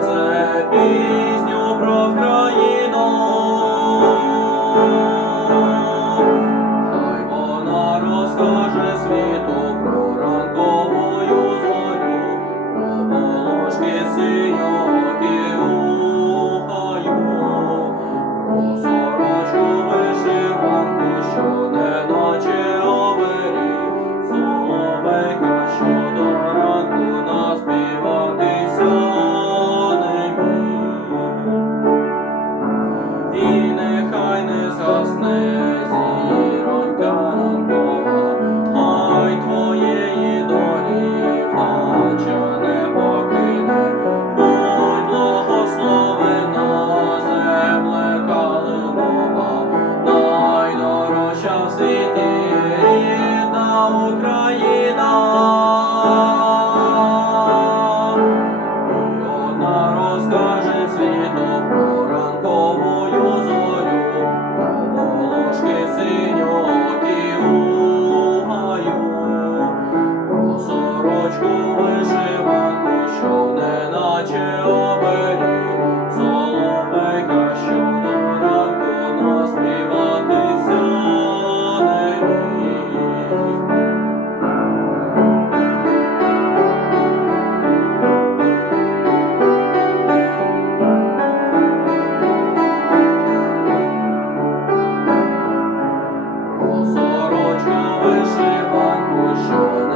在彼。всьому Україна, вона розкаже світу про волошки синьокі у про сорочку вишиванку, що не наче оберіг. сорочку вишиванку, що